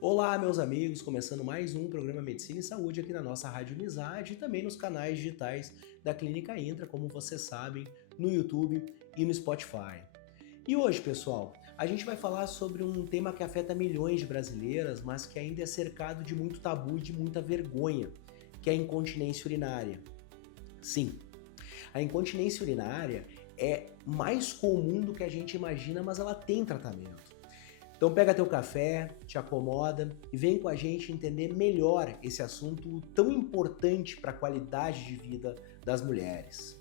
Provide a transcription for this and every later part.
Olá, meus amigos, começando mais um programa Medicina e Saúde aqui na nossa Rádio Amizade e também nos canais digitais da Clínica Intra, como vocês sabem, no YouTube e no Spotify. E hoje, pessoal, a gente vai falar sobre um tema que afeta milhões de brasileiras, mas que ainda é cercado de muito tabu e de muita vergonha, que é a incontinência urinária. Sim, a incontinência urinária é mais comum do que a gente imagina, mas ela tem tratamento. Então pega teu café, te acomoda e vem com a gente entender melhor esse assunto tão importante para a qualidade de vida das mulheres.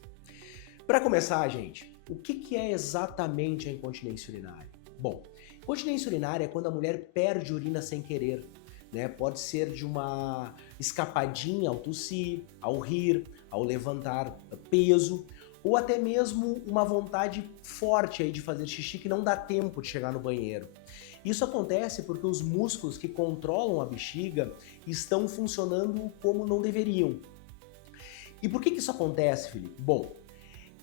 Para começar, gente, o que é exatamente a incontinência urinária? Bom, incontinência urinária é quando a mulher perde urina sem querer, né? Pode ser de uma escapadinha ao tossir, ao rir, ao levantar peso, ou até mesmo uma vontade forte aí de fazer xixi que não dá tempo de chegar no banheiro. Isso acontece porque os músculos que controlam a bexiga estão funcionando como não deveriam. E por que isso acontece, Felipe? Bom,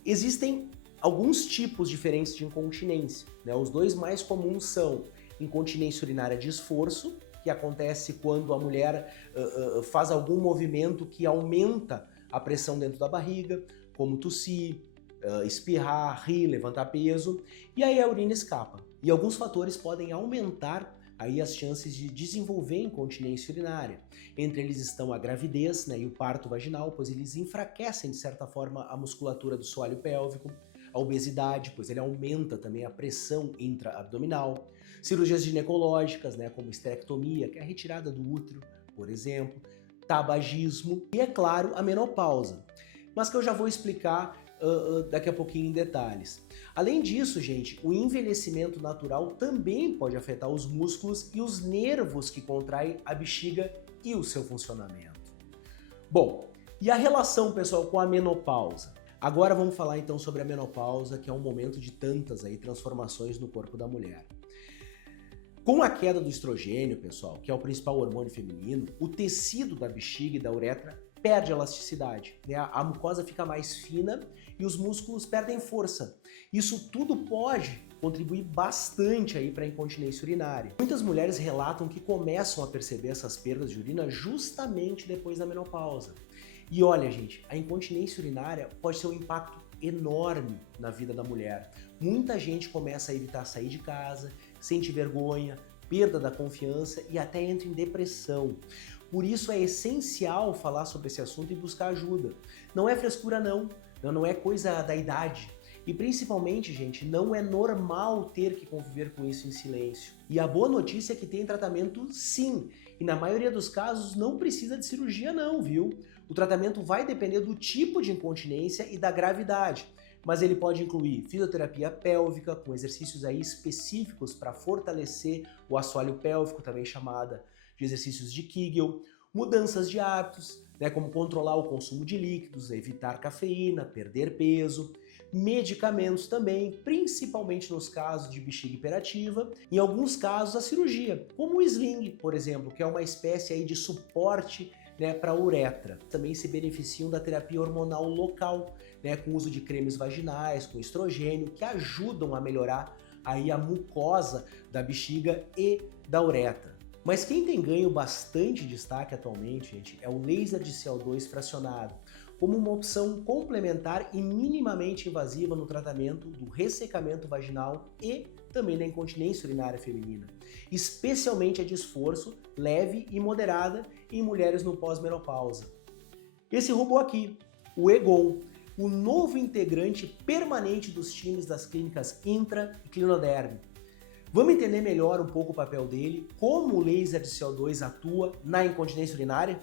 existem alguns tipos diferentes de incontinência, né? Os dois mais comuns são incontinência urinária de esforço, que acontece quando a mulher faz algum movimento que aumenta a pressão dentro da barriga, como tossir, espirrar, rir, levantar peso, e aí a urina escapa. E alguns fatores podem aumentar aí as chances de desenvolver incontinência urinária. Entre eles estão a gravidez, né, e o parto vaginal, pois eles enfraquecem de certa forma a musculatura do soalho pélvico, a obesidade, pois ele aumenta também a pressão intra-abdominal, cirurgias ginecológicas, né, como esterectomia, que é a retirada do útero, por exemplo, tabagismo e, é claro, a menopausa, mas que eu já vou explicar daqui a pouquinho em detalhes. Além disso, gente, o envelhecimento natural também pode afetar os músculos e os nervos que contraem a bexiga e o seu funcionamento. Bom, e a relação, pessoal, com a menopausa? Agora vamos falar então sobre a menopausa, que é um momento de tantas aí transformações no corpo da mulher. Com a queda do estrogênio, pessoal, que é o principal hormônio feminino, o tecido da bexiga e da uretra perde elasticidade, né? A mucosa fica mais fina e os músculos perdem força. Isso tudo pode contribuir bastante aí para a incontinência urinária. Muitas mulheres relatam que começam a perceber essas perdas de urina justamente depois da menopausa. E olha, gente, a incontinência urinária pode ter um impacto enorme na vida da mulher. Muita gente começa a evitar sair de casa, sente vergonha, perda da confiança e até entra em depressão. Por isso é essencial falar sobre esse assunto e buscar ajuda. Não é frescura não é coisa da idade. E principalmente, gente, não é normal ter que conviver com isso em silêncio. E a boa notícia é que tem tratamento sim, e na maioria dos casos não precisa de cirurgia não, viu? O tratamento vai depender do tipo de incontinência e da gravidade, mas ele pode incluir fisioterapia pélvica, com exercícios aí específicos para fortalecer o assoalho pélvico, também chamada de exercícios de Kegel, mudanças de hábitos, né, como controlar o consumo de líquidos, evitar cafeína, perder peso, medicamentos também, principalmente nos casos de bexiga hiperativa, em alguns casos a cirurgia, como o sling, por exemplo, que é uma espécie aí de suporte, né, para a uretra. Também se beneficiam da terapia hormonal local, né, com uso de cremes vaginais, com estrogênio, que ajudam a melhorar aí a mucosa da bexiga e da uretra. Mas quem tem ganho bastante destaque atualmente, gente, é o laser de CO2 fracionado, como uma opção complementar e minimamente invasiva no tratamento do ressecamento vaginal e também da incontinência urinária feminina, especialmente a de esforço leve e moderada em mulheres no pós-menopausa. Esse robô aqui, o Egon, o novo integrante permanente dos times das clínicas Intra e Clinoderm. Vamos entender melhor um pouco o papel dele, como o laser de CO2 atua na incontinência urinária?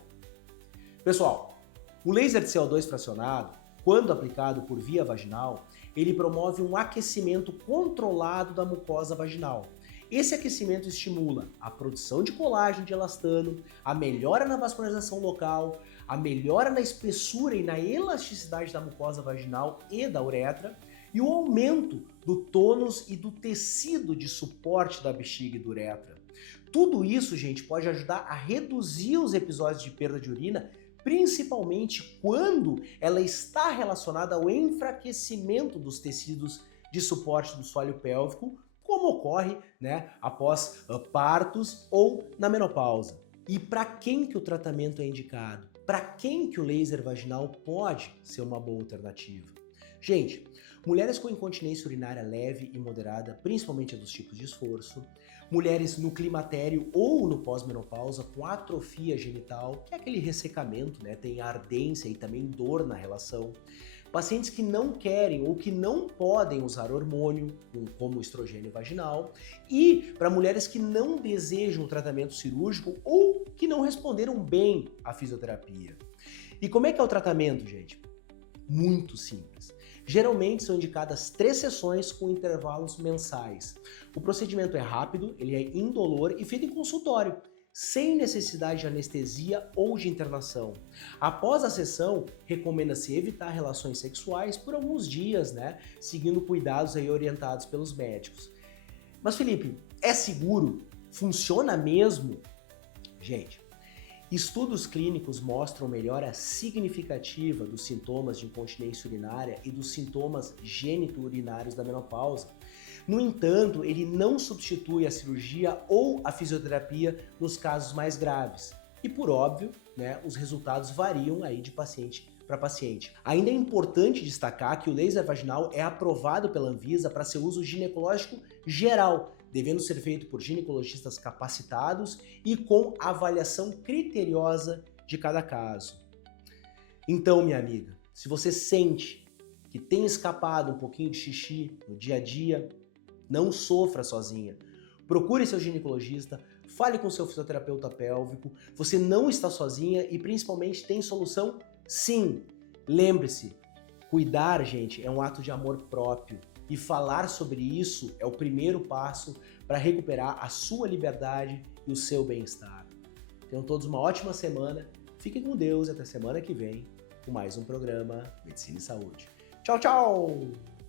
Pessoal, o laser de CO2 fracionado, quando aplicado por via vaginal, ele promove um aquecimento controlado da mucosa vaginal. Esse aquecimento estimula a produção de colágeno de elastano, a melhora na vascularização local, a melhora na espessura e na elasticidade da mucosa vaginal e da uretra, e o aumento do tônus e do tecido de suporte da bexiga e da uretra. Tudo isso, gente, pode ajudar a reduzir os episódios de perda de urina, principalmente quando ela está relacionada ao enfraquecimento dos tecidos de suporte do soalho pélvico como ocorre, né, após partos ou na menopausa. E para quem que o tratamento é indicado? Para quem que o laser vaginal pode ser uma boa alternativa? Gente, mulheres com incontinência urinária leve e moderada, principalmente a dos tipos de esforço, mulheres no climatério ou no pós-menopausa com atrofia genital, que é aquele ressecamento, né, tem ardência e também dor na relação, pacientes que não querem ou que não podem usar hormônio, como o estrogênio vaginal, e para mulheres que não desejam o tratamento cirúrgico ou que não responderam bem à fisioterapia. E como é que é o tratamento, gente? Muito simples. Geralmente são indicadas 3 sessões com intervalos mensais. O procedimento é rápido, ele é indolor e feito em consultório, sem necessidade de anestesia ou de internação. Após a sessão, recomenda-se evitar relações sexuais por alguns dias, né? Seguindo cuidados aí orientados pelos médicos. Mas Felipe, é seguro? Funciona mesmo? Gente, estudos clínicos mostram melhora significativa dos sintomas de incontinência urinária e dos sintomas genitorinários da menopausa. No entanto, ele não substitui a cirurgia ou a fisioterapia nos casos mais graves. E por óbvio, né, os resultados variam aí de paciente para paciente. Ainda é importante destacar que o laser vaginal é aprovado pela Anvisa para seu uso ginecológico geral, devendo ser feito por ginecologistas capacitados e com avaliação criteriosa de cada caso. Então, minha amiga, se você sente que tem escapado um pouquinho de xixi no dia a dia, não sofra sozinha. Procure seu ginecologista, fale com seu fisioterapeuta pélvico, você não está sozinha e principalmente tem solução sim. Lembre-se, cuidar, gente, é um ato de amor próprio e falar sobre isso é o primeiro passo para recuperar a sua liberdade e o seu bem-estar. Tenham todos uma ótima semana, fiquem com Deus e até semana que vem com mais um programa Medicina e Saúde. Tchau, tchau!